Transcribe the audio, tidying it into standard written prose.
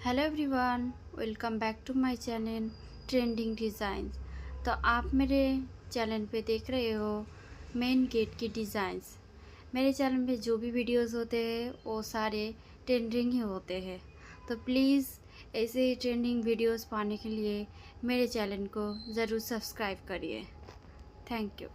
Hello everyone, welcome back to my channel trending designs. तो आप मेरे चैनल पे देख रहे हो मेन गेट की डिज़ाइंस। मेरे चैनल पे जो भी वीडियोस होते हैं वो सारे ट्रेंडिंग ही होते हैं। तो प्लीज़ ऐसे ही ट्रेंडिंग वीडियोस पाने के लिए मेरे चैनल को ज़रूर सब्सक्राइब करिए। Thank you.